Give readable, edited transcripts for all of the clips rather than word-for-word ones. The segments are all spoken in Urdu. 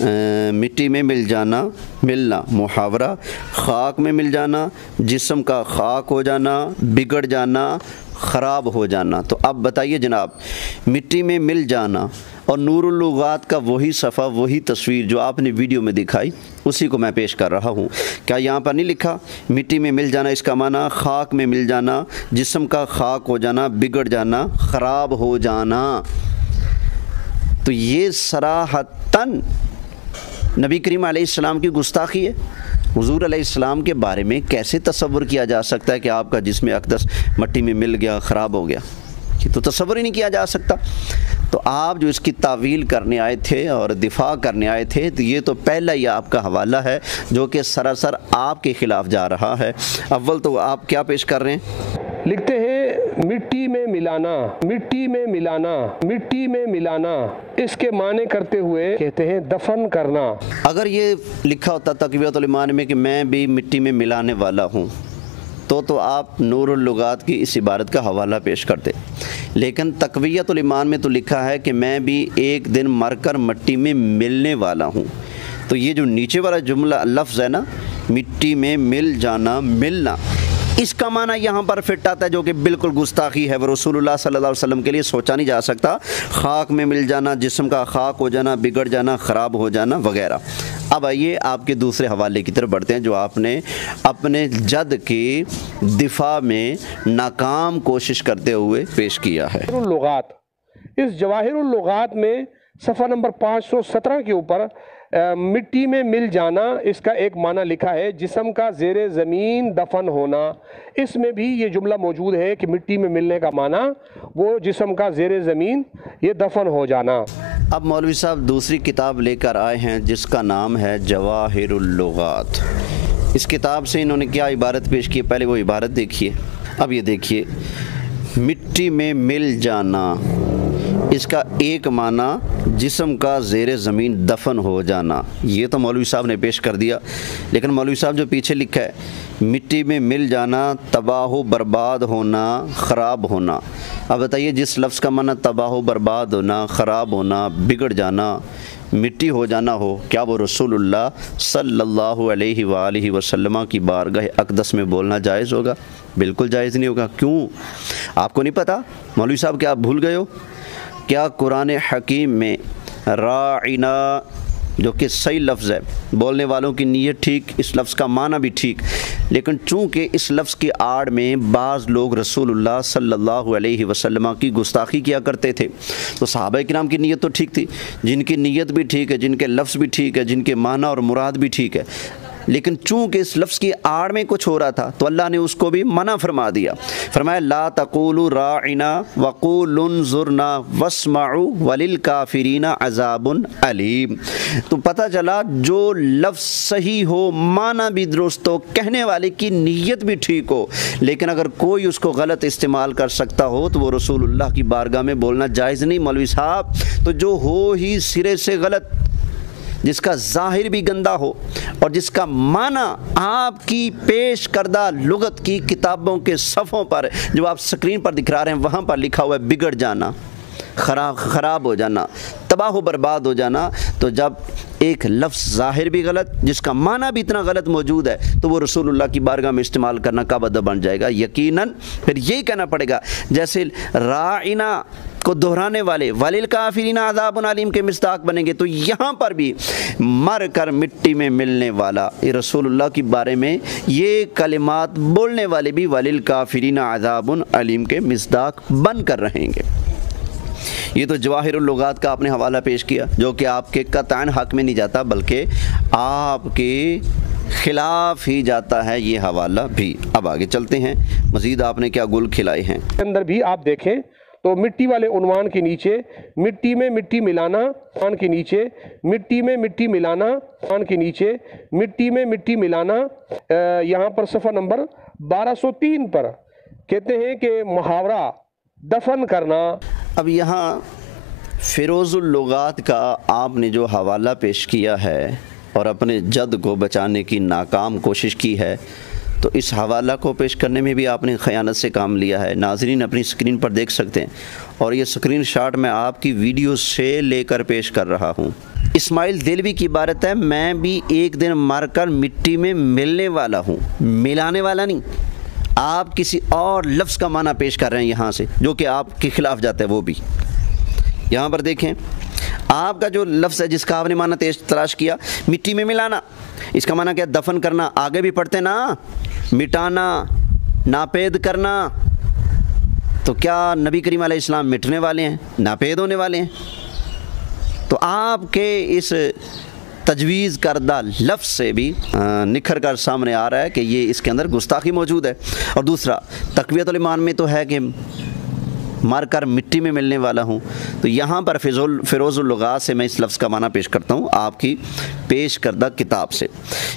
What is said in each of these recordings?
مٹی میں مل جانا، ملنا محاورہ، خاک میں مل جانا، جسم کا خاک ہو جانا، بگڑ جانا، خراب ہو جانا۔ تو اب بتائیے جناب، مٹی میں مل جانا اور نور اللغات کا وہی صفحہ، وہی تصویر جو آپ نے ویڈیو میں دکھائی، اسی کو میں پیش کر رہا ہوں۔ کیا یہاں پر نہیں لکھا مٹی میں مل جانا؟ اس کا معنی خاک میں مل جانا، جسم کا خاک ہو جانا، بگڑ جانا، خراب ہو جانا۔ تو یہ صراحتاً نبی کریم علیہ السلام کی گستاخی ہے۔ حضور علیہ السلام کے بارے میں کیسے تصور کیا جا سکتا ہے کہ آپ کا جسم اقدس مٹی میں مل گیا، خراب ہو گیا؟ یہ تو تصور ہی نہیں کیا جا سکتا۔ تو آپ جو اس کی تعویل کرنے آئے تھے اور دفاع کرنے آئے تھے، تو یہ تو پہلا ہی آپ کا حوالہ ہے جو کہ سراسر آپ کے خلاف جا رہا ہے۔ اول تو آپ کیا پیش کر رہے ہیں؟ لکھتے ہیں مٹی میں ملانا، مٹی میں ملانا، مٹی میں ملانا، اس کے معنی کرتے ہوئے کہتے ہیں دفن کرنا۔ اگر یہ لکھا ہوتا تقویۃ الایمان میں کہ میں بھی مٹی میں ملانے والا ہوں، تو آپ نور اللغات کی اس عبارت کا حوالہ پیش کرتے، لیکن تقویۃ الایمان میں تو لکھا ہے کہ میں بھی ایک دن مر کر مٹی میں ملنے والا ہوں۔ تو یہ جو نیچے والا جملہ لفظ ہے نا، مٹی میں مل جانا، ملنا، اس کا معنی یہاں پر فٹ آتا ہے جو کہ بالکل گستاخی ہے، وہ رسول اللہ صلی اللہ علیہ وسلم کے لیے سوچا نہیں جا سکتا۔ خاک میں مل جانا، جسم کا خاک ہو جانا، بگڑ جانا، خراب ہو جانا وغیرہ۔ اب آئیے آپ کے دوسرے حوالے کی طرف بڑھتے ہیں جو آپ نے اپنے جد کی دفاع میں ناکام کوشش کرتے ہوئے پیش کیا ہے۔ اللغات، اس جواہر اللغات میں صفحہ نمبر 517 کے اوپر مٹی میں مل جانا، اس کا ایک معنی لکھا ہے جسم کا زیر زمین دفن ہونا۔ اس میں بھی یہ جملہ موجود ہے کہ مٹی میں ملنے کا معنی وہ جسم کا زیر زمین یہ دفن ہو جانا۔ اب مولوی صاحب دوسری کتاب لے کر آئے ہیں جس کا نام ہے جواہر اللغات۔ اس کتاب سے انہوں نے کیا عبارت پیش کی؟ پہلے وہ عبارت دیکھیے۔ اب یہ دیکھیے، مٹی میں مل جانا، اس کا ایک معنی جسم کا زیر زمین دفن ہو جانا، یہ تو مولوی صاحب نے پیش کر دیا۔ لیکن مولوی صاحب جو پیچھے لکھا ہے مٹی میں مل جانا، تباہ و برباد ہونا، خراب ہونا۔ اب بتائیے جس لفظ کا معنی تباہ و برباد ہونا، خراب ہونا، بگڑ جانا، مٹی ہو جانا ہو، کیا وہ رسول اللہ صلی اللہ علیہ وآلہ وسلم کی بارگاہ اقدس میں بولنا جائز ہوگا؟ بالکل جائز نہیں ہوگا۔ کیوں؟ آپ کو نہیں پتہ؟ مولوی صاحب کیا آپ بھول گئے ہو؟ کیا قرآن حکیم میں راعنا جو کہ صحیح لفظ ہے، بولنے والوں کی نیت ٹھیک، اس لفظ کا معنی بھی ٹھیک، لیکن چونکہ اس لفظ کی آڑ میں بعض لوگ رسول اللہ صلی اللہ علیہ وسلم کی گستاخی کیا کرتے تھے، تو صحابہ کرام کی نیت تو ٹھیک تھی، جن کی نیت بھی ٹھیک ہے، جن کے لفظ بھی ٹھیک ہے، جن کے معنی اور مراد بھی ٹھیک ہے، لیکن چونکہ اس لفظ کی آڑ میں کچھ ہو رہا تھا تو اللہ نے اس کو بھی منع فرما دیا۔ فرمایا لا تقولوا راعنا وقولوا انظرنا واسمعوا وللکافرین عذاب علیم۔ تو پتہ چلا جو لفظ صحیح ہو، معنی بھی درست ہو، کہنے والے کی نیت بھی ٹھیک ہو، لیکن اگر کوئی اس کو غلط استعمال کر سکتا ہو تو وہ رسول اللہ کی بارگاہ میں بولنا جائز نہیں۔ مولوی صاحب تو جو ہو ہی سرے سے غلط، جس کا ظاہر بھی گندہ ہو اور جس کا معنی آپ کی پیش کردہ لغت کی کتابوں کے صفحوں پر جو آپ سکرین پر دکھا رہے ہیں وہاں پر لکھا ہوا ہے بگڑ جانا، خراب ہو جانا، تباہ و برباد ہو جانا، تو جب ایک لفظ ظاہر بھی غلط، جس کا معنی بھی اتنا غلط موجود ہے، تو وہ رسول اللہ کی بارگاہ میں استعمال کرنا کا ادب بن جائے گا۔ یقیناً پھر یہی کہنا پڑے گا جیسے راعنا کو دہرانے والے وللکافرین عذاب علیم کے مصداق بنیں گے، تو یہاں پر بھی مر کر مٹی میں ملنے والا، یہ رسول اللہ کے بارے میں یہ کلمات بولنے والے بھی وللکافرین عذاب علیم کے مصداق بن کر رہیں گے۔ یہ تو جواہر اللغات کا آپ نے حوالہ پیش کیا جو کہ آپ کے قطعاً حق میں نہیں جاتا بلکہ آپ کے خلاف ہی جاتا ہے یہ حوالہ بھی۔ اب آگے چلتے ہیں، مزید آپ نے کیا گل کھلائے ہیں۔ اندر بھی آپ دیکھیں تو مٹی والے عنوان کے نیچے مٹی میں مٹی ملانا، عنوان کے نیچے مٹی میں مٹی ملانا، عنوان کے نیچے مٹی میں مٹی ملانا، یہاں پر صفحہ نمبر 1203 پر کہتے ہیں کہ محاورہ دفن کرنا۔ اب یہاں فیروز اللغات کا آپ نے جو حوالہ پیش کیا ہے اور اپنے جد کو بچانے کی ناکام کوشش کی ہے، تو اس حوالہ کو پیش کرنے میں بھی آپ نے خیانت سے کام لیا ہے۔ ناظرین اپنی اسکرین پر دیکھ سکتے ہیں، اور یہ اسکرین شاٹ میں آپ کی ویڈیو سے لے کر پیش کر رہا ہوں۔ اسماعیل دہلوی کی عبارت ہے، میں بھی ایک دن مر کر مٹی میں ملنے والا ہوں، ملانے والا نہیں۔ آپ کسی اور لفظ کا معنی پیش کر رہے ہیں یہاں سے، جو کہ آپ کے خلاف جاتا ہے۔ وہ بھی یہاں پر دیکھیں، آپ کا جو لفظ ہے جس کا آپ نے معنی تلاش کیا، مٹی میں ملانا، اس کا معنی کیا؟ دفن کرنا۔ آگے بھی پڑھتے نا، مٹانا، ناپید کرنا۔ تو کیا نبی کریم علیہ السلام مٹنے والے ہیں، ناپید ہونے والے ہیں؟ تو آپ کے اس تجویز کردہ لفظ سے بھی نکھر کر سامنے آ رہا ہے کہ یہ اس کے اندر گستاخی موجود ہے۔ اور دوسرا، تقویت الایمان میں تو ہے کہ مر کر مٹی میں ملنے والا ہوں۔ تو یہاں پر فیروز اللغات سے میں اس لفظ کا معنی پیش کرتا ہوں آپ کی پیش کردہ کتاب سے۔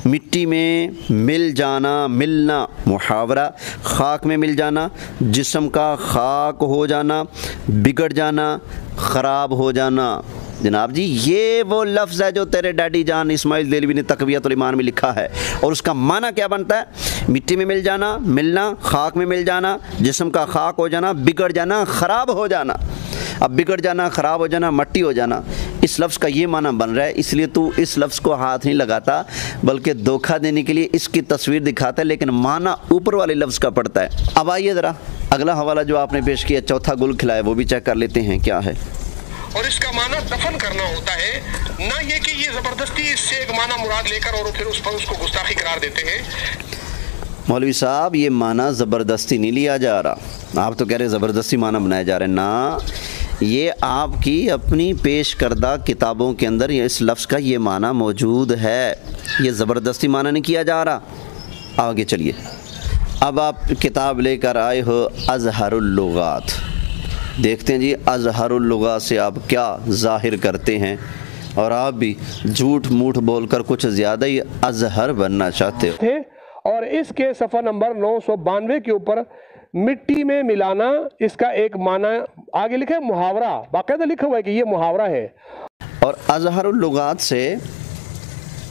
مٹی میں مل جانا، ملنا محاورہ، خاک میں مل جانا، جسم کا خاک ہو جانا، بگڑ جانا، خراب ہو جانا۔ جناب جی، یہ وہ لفظ ہے جو تیرے ڈیڈی جان اسماعیل دہلوی نے تقویت الایمان میں لکھا ہے، اور اس کا معنی کیا بنتا ہے؟ مٹی میں مل جانا، ملنا، خاک میں مل جانا، جسم کا خاک ہو جانا، بگڑ جانا، خراب ہو جانا۔ اب بگڑ جانا، خراب ہو جانا، مٹی ہو جانا، اس لفظ کا یہ معنی بن رہا ہے، اس لیے تو اس لفظ کو ہاتھ نہیں لگاتا، بلکہ دھوکہ دینے کے لیے اس کی تصویر دکھاتا ہے، لیکن معنی اوپر والے لفظ کا پڑتا ہے۔ اب آئیے ذرا اگلا حوالہ جو آپ نے پیش کیا، چوتھا گل کھلایا، وہ بھی چیک کر لیتے ہیں کیا ہے۔ اور اس کا معنی دفن کرنا ہوتا ہے، نہ یہ کہ یہ زبردستی اس سے ایک معنی مراد لے کر اور پھر اس پر اس کو گستاخی قرار دیتے ہیں۔ مولوی صاحب، یہ معنی زبردستی نہیں لیا جا رہا، آپ تو کہہ رہے زبردستی معنی بنایا جا رہا ہے، نہ، یہ آپ کی اپنی پیش کردہ کتابوں کے اندر اس لفظ کا یہ معنی موجود ہے، یہ زبردستی معنی نہیں کیا جا رہا۔ آگے چلیے، اب آپ کتاب لے کر آئے ہو اظہر اللغات، دیکھتے ہیں جی اظہر اللغات سے آپ کیا ظاہر کرتے ہیں، اور آپ بھی جھوٹ موٹ بول کر کچھ زیادہ ہی اظہر بننا چاہتے ہو۔ اور اس کے صفحہ نمبر 992 کے اوپر مٹی میں ملانا، اس کا ایک معنی آگے لکھا ہے محاورہ، باقاعدہ لکھا ہوا ہے کہ یہ محاورہ ہے۔ اور اظہر اللغات سے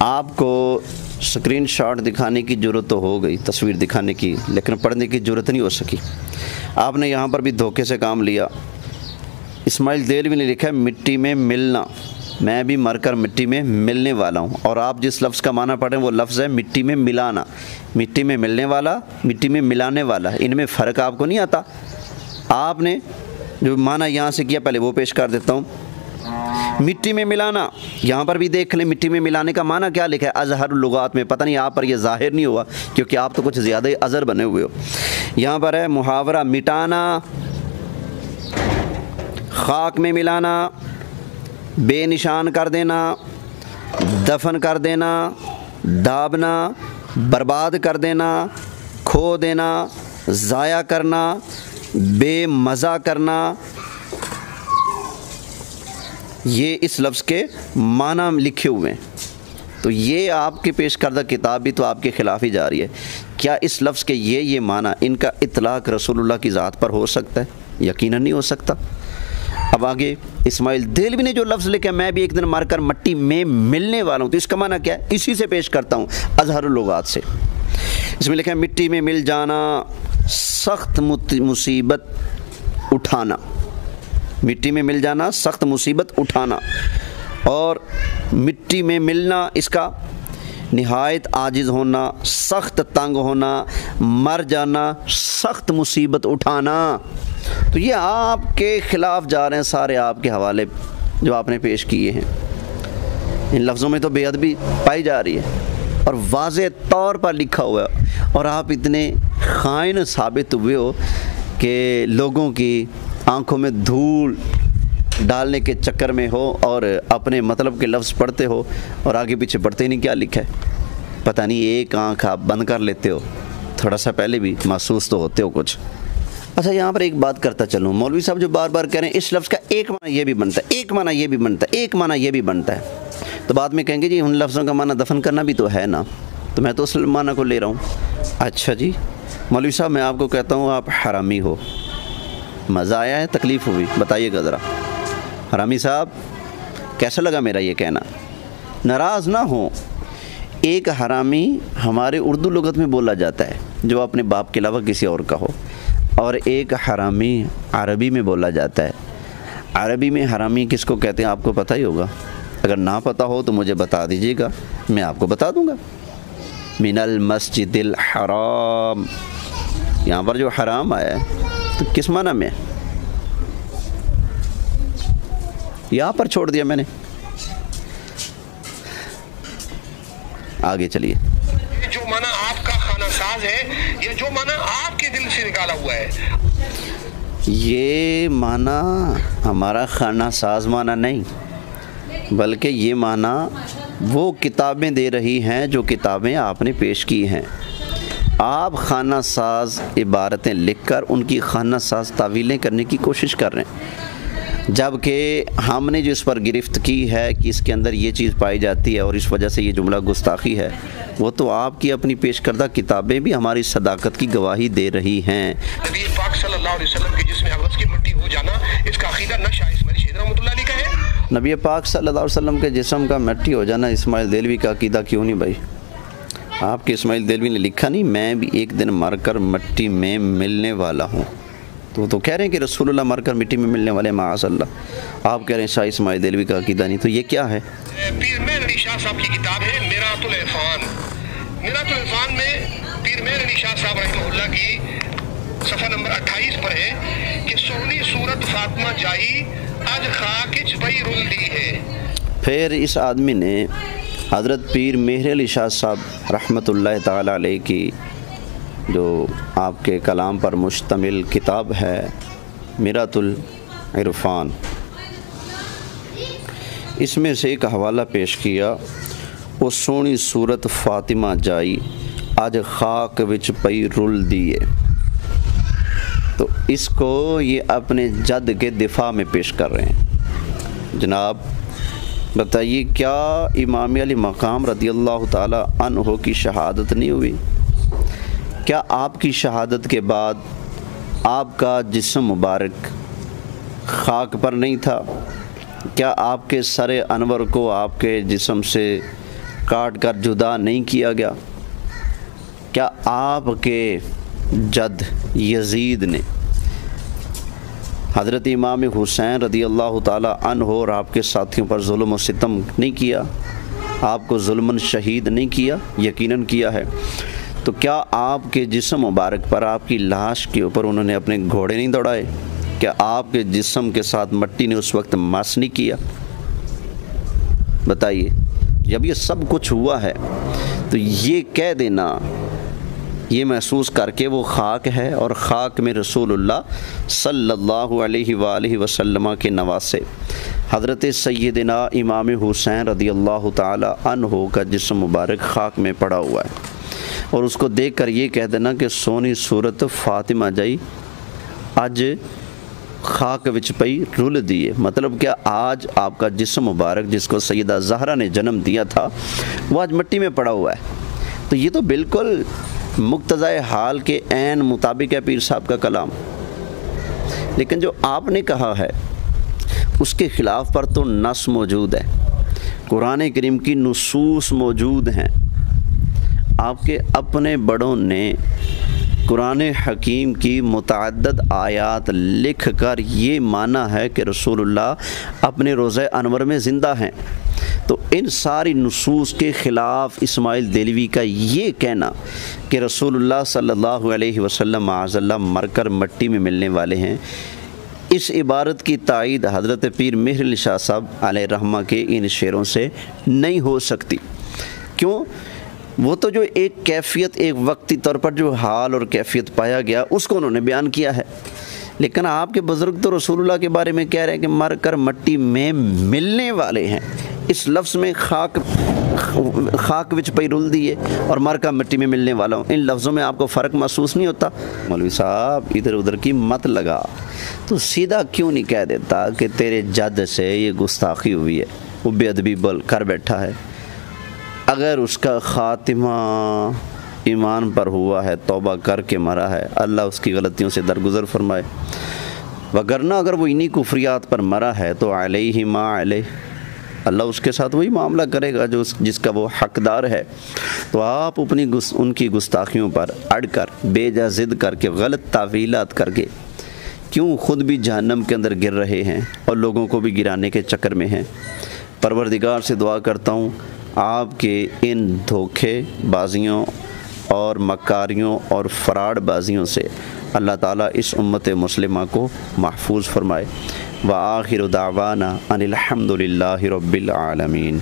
آپ کو سکرین شاٹ دکھانے کی ضرورت تو ہو گئی، تصویر دکھانے کی، لیکن پڑھنے کی ضرورت نہیں ہو سکی۔ آپ نے یہاں پر بھی دھوکے سے کام لیا۔ اسماعیل دہلوی نے لکھا ہے مٹی میں ملنا، میں بھی مر کر مٹی میں ملنے والا ہوں، اور آپ جس لفظ کا معنی پڑھیں وہ لفظ ہے مٹی میں ملانا، مٹی میں ملنے والا، مٹی میں ملانے والا، ان میں فرق آپ کو نہیں آتا۔ آپ نے جو معنی یہاں سے کیا، پہلے وہ پیش کر دیتا ہوں۔ مٹی میں ملانا، یہاں پر بھی دیکھ لیں مٹی میں ملانے کا معنی کیا لکھا ہے اظہر اللغات میں، پتہ نہیں آپ پر یہ ظاہر نہیں ہوا کیونکہ آپ تو کچھ زیادہ ہی اظہر بنے ہوئے ہو۔ یہاں پر ہے محاورہ، مٹانا، خاک میں ملانا، بے نشان کر دینا، دفن کر دینا، دابنا، برباد کر دینا، کھو دینا، ضائع کرنا، بے مزہ کرنا، یہ اس لفظ کے معنی لکھے ہوئے ہیں۔ تو یہ آپ کی پیش کردہ کتاب بھی تو آپ کے خلاف ہی جا رہی ہے۔ کیا اس لفظ کے یہ معنی ان کا اطلاق رسول اللہ کی ذات پر ہو سکتا ہے؟ یقیناً نہیں ہو سکتا۔ اب آگے اسماعیل دہلوی نے جو لفظ لکھا میں بھی ایک دن مر کر مٹی میں ملنے والا ہوں، تو اس کا معنی کیا ہے؟ اسی سے پیش کرتا ہوں اظہر اللغات سے۔ اس میں لکھا ہے مٹی میں مل جانا، سخت مصیبت اٹھانا، مٹی میں مل جانا، سخت مصیبت اٹھانا، اور مٹی میں ملنا اس کا نہایت عاجز ہونا، سخت تنگ ہونا، مر جانا، سخت مصیبت اٹھانا۔ تو یہ آپ کے خلاف جا رہے ہیں سارے آپ کے حوالے جو آپ نے پیش کیے ہیں۔ ان لفظوں میں تو بے ادبی پائی جا رہی ہے اور واضح طور پر لکھا ہوا ہے، اور آپ اتنے خائن ثابت ہوئے ہو کہ لوگوں کی آنکھوں میں دھول ڈالنے کے چکر میں ہو اور اپنے مطلب کے لفظ پڑھتے ہو اور آگے پیچھے پڑھتے ہی نہیں کیا لکھا ہے۔ پتہ نہیں ایک آنکھ آپ بند کر لیتے ہو، تھوڑا سا پہلے بھی محسوس تو ہوتے ہو کچھ۔ اچھا، یہاں پر ایک بات کرتا چلوں، مولوی صاحب جو بار بار کہہ رہے ہیں اس لفظ کا ایک معنی یہ بھی بنتا ہے، ایک معنی یہ بھی بنتا ہے، ایک معنی یہ بھی بنتا ہے، تو بعد میں کہیں گے جی ان لفظوں کا معنی دفن کرنا بھی تو ہے نا، تو میں تو اس معنی کو لے رہا ہوں۔ اچھا جی مولوی صاحب، میں آپ کو کہتا ہوں آپ حرامی ہو، مزہ آیا ہے، تکلیف ہوئی؟ بتائیے گا ذرا۔ حرامی صاحب کیسا لگا میرا یہ کہنا؟ ناراض نہ ہوں، ایک حرامی ہمارے اردو لغت میں بولا جاتا ہے جو اپنے باپ کے علاوہ کسی اور کا ہو، اور ایک حرامی عربی میں بولا جاتا ہے۔ عربی میں حرامی کس کو کہتے ہیں آپ کو پتہ ہی ہوگا، اگر نہ پتہ ہو تو مجھے بتا دیجیے گا، میں آپ کو بتا دوں گا۔ من المسجد الحرام، یہاں پر جو حرام آیا ہے تو کس معنی میں؟ یہاں پر چھوڑ دیا میں نے، آگے چلیے۔ جو معنی آپ کا خانہ ساز ہے، یہ جو معنی آپ کے دل سے نکالا ہوا ہے، یہ معنی ہمارا خانہ ساز معنی نہیں، بلکہ یہ معنی وہ کتابیں دے رہی ہیں جو کتابیں آپ نے پیش کی ہیں۔ آپ خانہ ساز عبارتیں لکھ کر ان کی خانہ ساز تعویلیں کرنے کی کوشش کر رہے ہیں، جبکہ ہم نے جو اس پر گرفت کی ہے کہ اس کے اندر یہ چیز پائی جاتی ہے اور اس وجہ سے یہ جملہ گستاخی ہے، وہ تو آپ کی اپنی پیش کردہ کتابیں بھی ہماری صداقت کی گواہی دے رہی ہیں۔ نبی پاک صلی اللہ علیہ وسلم کے جسم اقدس کی مٹی ہو جانا، اس کا عقیدہ نہ شاہ اسماعیل شہید رحمۃ اللہ علیہ کا ہے۔ نبی پاک صلی اللہ علیہ وسلم کے جسم کا مٹی ہو جانا اسماعیل دہلوی کا عقیدہ کیوں نہیں بھائی؟ آپ کے اسماعیل دہلوی نے لکھا نہیں میں بھی ایک دن مر کر مٹی میں ملنے والا ہوں، تو کہہ رہے ہیں کہ رسول اللہ مر کر مٹی میں ملنے والے، معاذ اللہ۔ آپ کہہ رہے ہیں شاہ اسماعیل دہلوی کا عقیدہ نہیں، تو یہ کیا ہے؟ پیر مہر علی شاہ صاحب کی کتاب ہے میرات العرفان۔ میرات العرفان میں پیر مہر علی شاہ صاحب رحمہ اللہ کی صفحہ نمبر 28 پر ہے کہ سونی صورت فاطمہ جائی آج خاکچ بئی رول دی ہے۔ پھر اس آدمی نے حضرت پیر مہر علی شاہ صاحب رحمۃ اللہ تعالیٰ علیہ کی جو آپ کے کلام پر مشتمل کتاب ہے میرات العرفان، اس میں سے ایک حوالہ پیش کیا، وہ سونی صورت فاطمہ جائی آج خاک وچ پئی رل دیے، تو اس کو یہ اپنے جد کے دفاع میں پیش کر رہے ہیں۔ جناب بتائیے کیا امام علی مقام رضی اللہ تعالی عنہ کی شہادت نہیں ہوئی؟ کیا آپ کی شہادت کے بعد آپ کا جسم مبارک خاک پر نہیں تھا؟ کیا آپ کے سر انور کو آپ کے جسم سے کاٹ کر جدا نہیں کیا گیا؟ کیا آپ کے جد یزید نے حضرت امام حسین رضی اللہ تعالی عنہ اور آپ کے ساتھیوں پر ظلم و ستم نہیں کیا؟ آپ کو ظلماً شہید نہیں کیا؟ یقیناً کیا ہے۔ تو کیا آپ کے جسم مبارک پر، آپ کی لاش کے اوپر انہوں نے اپنے گھوڑے نہیں دوڑائے؟ کیا آپ کے جسم کے ساتھ مٹی نے اس وقت مس نہیں کیا؟ بتائیے، جب یہ سب کچھ ہوا ہے تو یہ کہہ دینا، یہ محسوس کر کے وہ خاک ہے، اور خاک میں رسول اللہ صلی اللہ علیہ وآلہ وسلم کے نواسے حضرت سیدنا امام حسین رضی اللہ تعالی عنہ کا جسم مبارک خاک میں پڑا ہوا ہے، اور اس کو دیکھ کر یہ کہہ دینا کہ سونی صورت فاطمہ جائی آج خاک وچ پئی رل دیے، مطلب کیا آج آپ کا جسم مبارک جس کو سیدہ زہرا نے جنم دیا تھا وہ آج مٹی میں پڑا ہوا ہے۔ تو یہ تو بالکل مقتضائے حال کے عین مطابق ہے پیر صاحب کا کلام، لیکن جو آپ نے کہا ہے اس کے خلاف پر تو نص موجود ہے، قرآن کریم کی نصوص موجود ہیں۔ آپ کے اپنے بڑوں نے قرآن حکیم کی متعدد آیات لکھ کر یہ مانا ہے کہ رسول اللہ اپنے روضہ انور میں زندہ ہیں، تو ان ساری نصوص کے خلاف اسماعیل دہلوی کا یہ کہنا کہ رسول اللہ صلی اللہ علیہ وسلم معاذ اللہ مر کر مٹی میں ملنے والے ہیں، اس عبارت کی تائید حضرت پیر مہر علی شاہ صاحب علیہ رحمہ کے ان شعروں سے نہیں ہو سکتی۔ کیوں؟ وہ تو جو ایک کیفیت، ایک وقتی طور پر جو حال اور کیفیت پایا گیا اس کو انہوں نے بیان کیا ہے، لیکن آپ کے بزرگ تو رسول اللہ کے بارے میں کہہ رہے ہیں کہ مر کر مٹی میں ملنے والے ہیں۔ اس لفظ میں خاک وچ پئی رل دیے اور مر کر مٹی میں ملنے والا ہوں، ان لفظوں میں آپ کو فرق محسوس نہیں ہوتا؟ مولوی صاحب ادھر ادھر کی مت لگا، تو سیدھا کیوں نہیں کہہ دیتا کہ تیرے جد سے یہ گستاخی ہوئی ہے، وہ بے ادبی بول کر بیٹھا ہے، اگر اس کا خاتمہ ایمان پر ہوا ہے، توبہ کر کے مرا ہے، اللہ اس کی غلطیوں سے درگزر فرمائے، وگرنہ اگر وہ انہی کفریات پر مرا ہے تو علیہ ما علیہ، اللہ اس کے ساتھ وہی معاملہ کرے گا جس کا وہ حقدار ہے۔ تو آپ ان کی گستاخیوں پر اڑ کر، بے جا ضد کر کے، غلط تعویلات کر کے کیوں خود بھی جہنم کے اندر گر رہے ہیں اور لوگوں کو بھی گرانے کے چکر میں ہیں؟ پروردگار سے دعا کرتا ہوں آپ کے ان دھوکے بازیوں اور مکاریوں اور فراڈ بازیوں سے اللہ تعالیٰ اس امت مسلمہ کو محفوظ فرمائے۔ وآخر دعوانا ان الحمد للہ رب العالمین۔